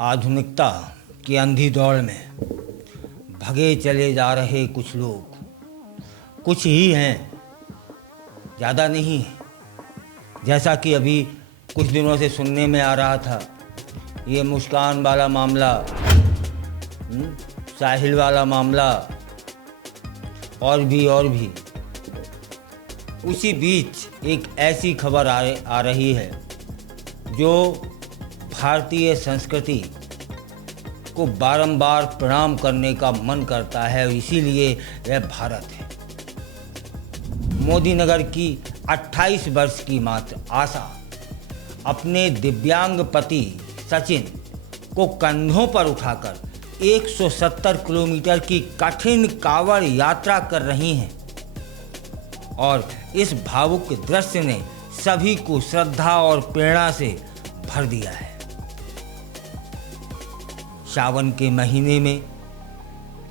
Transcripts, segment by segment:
आधुनिकता की अंधी दौड़ में भगे चले जा रहे कुछ लोग, कुछ ही हैं, ज़्यादा नहीं है। जैसा कि अभी कुछ दिनों से सुनने में आ रहा था, ये मुस्कान वाला मामला, साहिल वाला मामला और भी। उसी बीच एक ऐसी खबर आ रही है जो भारतीय संस्कृति को बारंबार प्रणाम करने का मन करता है और इसीलिए यह भारत है। मोदी नगर की 28 वर्ष की मात्र आशा अपने दिव्यांग पति सचिन को कंधों पर उठाकर 170 किलोमीटर की कठिन कांवड़ यात्रा कर रही हैं और इस भावुक दृश्य ने सभी को श्रद्धा और प्रेरणा से भर दिया है। सावन के महीने में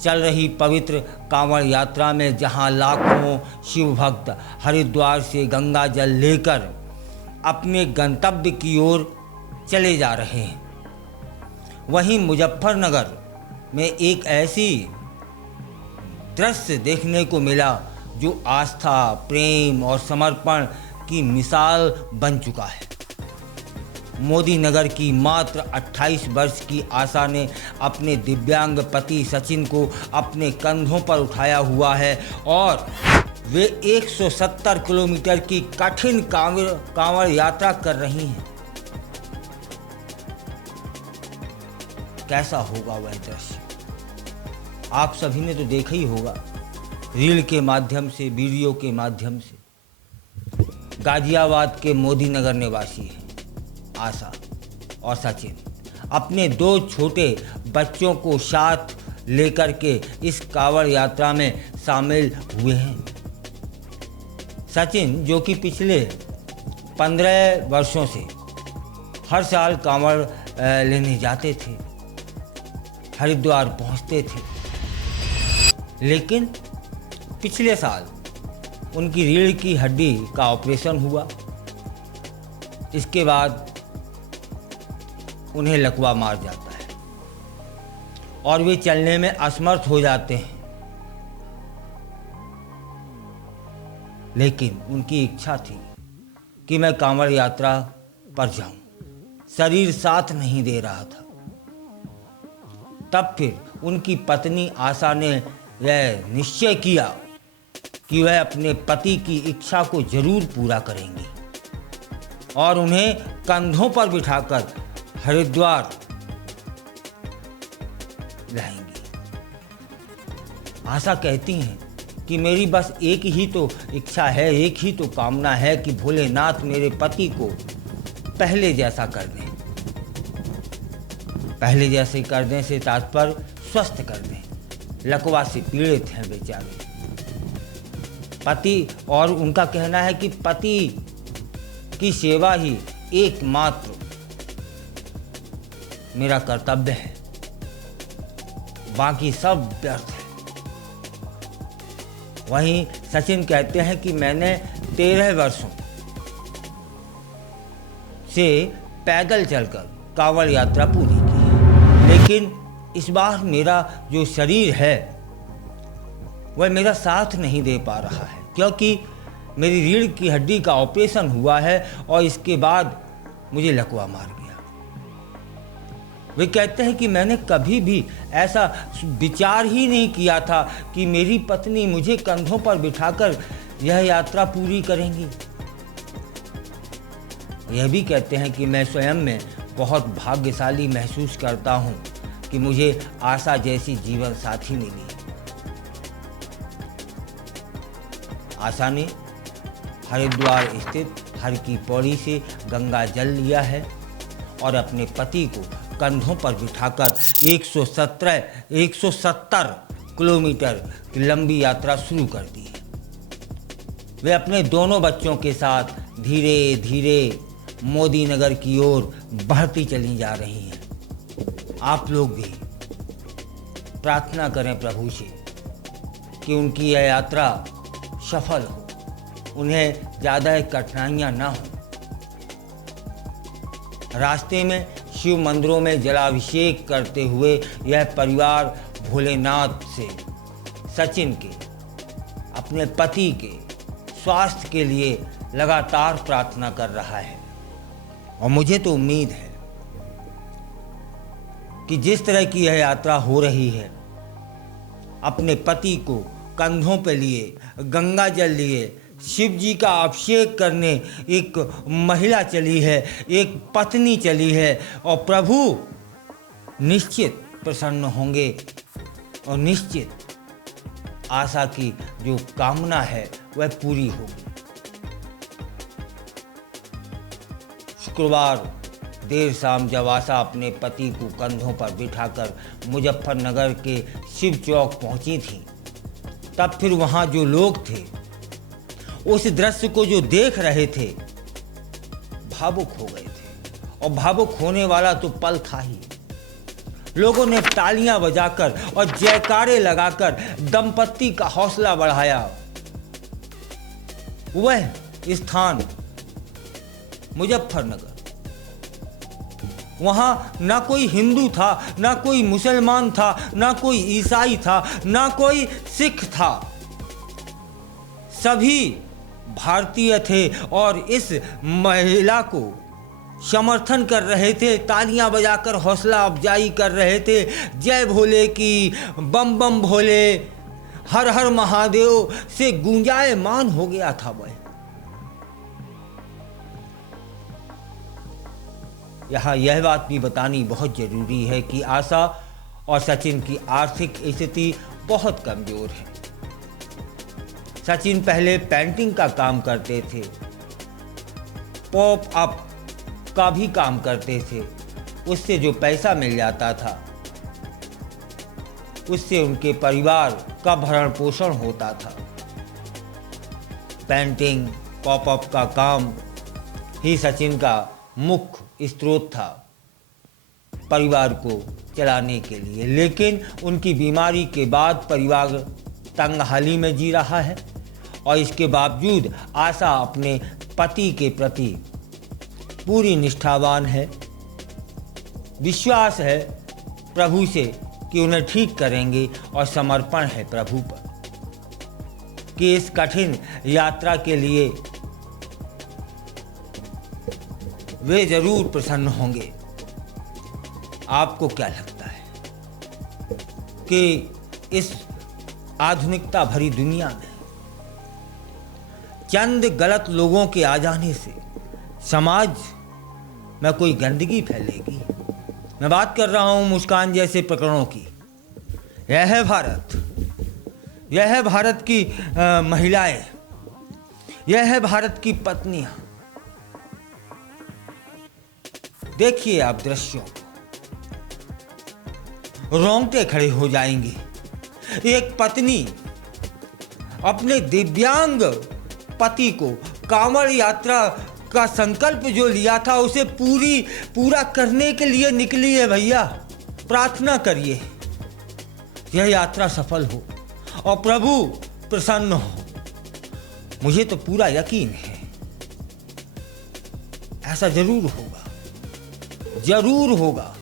चल रही पवित्र कांवड़ यात्रा में जहां लाखों शिव भक्त हरिद्वार से गंगा जल लेकर अपने गंतव्य की ओर चले जा रहे हैं, वहीं मुजफ्फरनगर में एक ऐसी दृश्य देखने को मिला जो आस्था, प्रेम और समर्पण की मिसाल बन चुका है। मोदी नगर की मात्र 28 वर्ष की आशा ने अपने दिव्यांग पति सचिन को अपने कंधों पर उठाया हुआ है और वे 170 किलोमीटर की कठिन कांवड़ यात्रा कर रही हैं। कैसा होगा वह दृश्य? आप सभी ने तो देखा ही होगा, रील के माध्यम से, वीडियो के माध्यम से। गाजियाबाद के मोदी नगर निवासी हैं आशा और सचिन अपने 2 छोटे बच्चों को साथ लेकर के इस कांवड़ यात्रा में शामिल हुए हैं। सचिन, जो कि पिछले 15 वर्षों से हर साल कांवड़ लेने जाते थे, हरिद्वार पहुंचते थे, लेकिन पिछले साल उनकी रीढ़ की हड्डी का ऑपरेशन हुआ। इसके बाद उन्हें लकवा मार जाता है और वे चलने में असमर्थ हो जाते हैं। लेकिन उनकी इच्छा थी कि मैं कांवड़ यात्रा पर जाऊं। शरीर साथ नहीं दे रहा था। तब फिर उनकी पत्नी आशा ने यह निश्चय किया कि वह अपने पति की इच्छा को जरूर पूरा करेंगी और उन्हें कंधों पर बिठाकर हरिद्वार लाएंगी। आशा कहती हैं कि मेरी बस एक ही तो इच्छा है, एक ही तो कामना है कि भोलेनाथ मेरे पति को पहले जैसा कर दें। पहले जैसे करने से तात्पर्य स्वस्थ कर दें। लकवा से पीड़ित हैं बेचारे पति, और उनका कहना है कि पति की सेवा ही एकमात्र मेरा कर्तव्य है, बाकी सब व्यर्थ है। वहीं सचिन कहते हैं कि मैंने 13 वर्षों से पैदल चलकर कांवड़ यात्रा पूरी की है, लेकिन इस बार मेरा जो शरीर है वह मेरा साथ नहीं दे पा रहा है, क्योंकि मेरी रीढ़ की हड्डी का ऑपरेशन हुआ है और इसके बाद मुझे लकवा मार गया। वे कहते हैं कि मैंने कभी भी ऐसा विचार ही नहीं किया था कि मेरी पत्नी मुझे कंधों पर बिठाकर यह यात्रा पूरी करेंगी। यह भी कहते हैं कि मैं स्वयं में बहुत भाग्यशाली महसूस करता हूं कि मुझे आशा जैसी जीवन साथी मिली। आशा ने हरिद्वार स्थित हर की पौड़ी से गंगा जल लिया है और अपने पति को कंधों पर बिठाकर 170 किलोमीटर की लंबी यात्रा शुरू कर दी है। वे अपने दोनों बच्चों के साथ धीरे धीरे मोदी नगर की ओर बढ़ती चली जा रही हैं। आप लोग भी प्रार्थना करें प्रभु से कि उनकी यह यात्रा सफल हो, उन्हें ज़्यादा कठिनाइयाँ ना हो। रास्ते में शिव मंदिरों में जलाभिषेक करते हुए यह परिवार भोलेनाथ से सचिन के, अपने पति के स्वास्थ्य के लिए लगातार प्रार्थना कर रहा है। और मुझे तो उम्मीद है कि जिस तरह की यह यात्रा हो रही है, अपने पति को कंधों पे लिए, गंगा जल लिए, शिव जी का अभिषेक करने एक महिला चली है, एक पत्नी चली है, और प्रभु निश्चित प्रसन्न होंगे और निश्चित आशा की जो कामना है वह पूरी होगी। शुक्रवार देर शाम जब आशा अपने पति को कंधों पर बिठाकर मुजफ्फरनगर के शिव चौक पहुंची थी, तब फिर वहां जो लोग थे उस दृश्य को जो देख रहे थे भावुक हो गए थे। और भावुक होने वाला तो पल था ही। लोगों ने तालियां बजाकर और जयकारे लगाकर दंपत्ति का हौसला बढ़ाया। वह स्थान मुजफ्फरनगर, वहां ना कोई हिंदू था, ना कोई मुसलमान था, ना कोई ईसाई था, ना कोई सिख था, सभी भारतीय थे और इस महिला को समर्थन कर रहे थे, तालियां बजाकर हौसला अफजाई कर रहे थे। जय भोले की, बम बम भोले, हर हर महादेव से गुंजायमान हो गया था वह। यहाँ यह बात भी बतानी बहुत जरूरी है कि आशा और सचिन की आर्थिक स्थिति बहुत कमजोर है। सचिन पहले पेंटिंग का काम करते थे, पॉप अप का भी काम करते थे। उससे जो पैसा मिल जाता था उससे उनके परिवार का भरण पोषण होता था। पेंटिंग, पॉप अप का काम ही सचिन का मुख्य स्रोत था परिवार को चलाने के लिए। लेकिन उनकी बीमारी के बाद परिवार तंगहाली में जी रहा है और इसके बावजूद आशा अपने पति के प्रति पूरी निष्ठावान है। विश्वास है प्रभु से कि उन्हें ठीक करेंगे और समर्पण है प्रभु पर कि इस कठिन यात्रा के लिए वे जरूर प्रसन्न होंगे। आपको क्या लगता है कि इस आधुनिकता भरी दुनिया में चंद गलत लोगों के आ जाने से समाज में कोई गंदगी फैलेगी? मैं बात कर रहा हूं मुस्कान जैसे प्रकरणों की। यह है भारत, यह है भारत की महिलाएं, यह है भारत की पत्नियां। देखिए आप दृश्यों को, रोंगटे खड़े हो जाएंगे। एक पत्नी अपने दिव्यांग पति को कांवड़ यात्रा का संकल्प जो लिया था उसे पूरा करने के लिए निकली है। भैया प्रार्थना करिए यह यात्रा सफल हो और प्रभु प्रसन्न हो। मुझे तो पूरा यकीन है ऐसा जरूर होगा, जरूर होगा।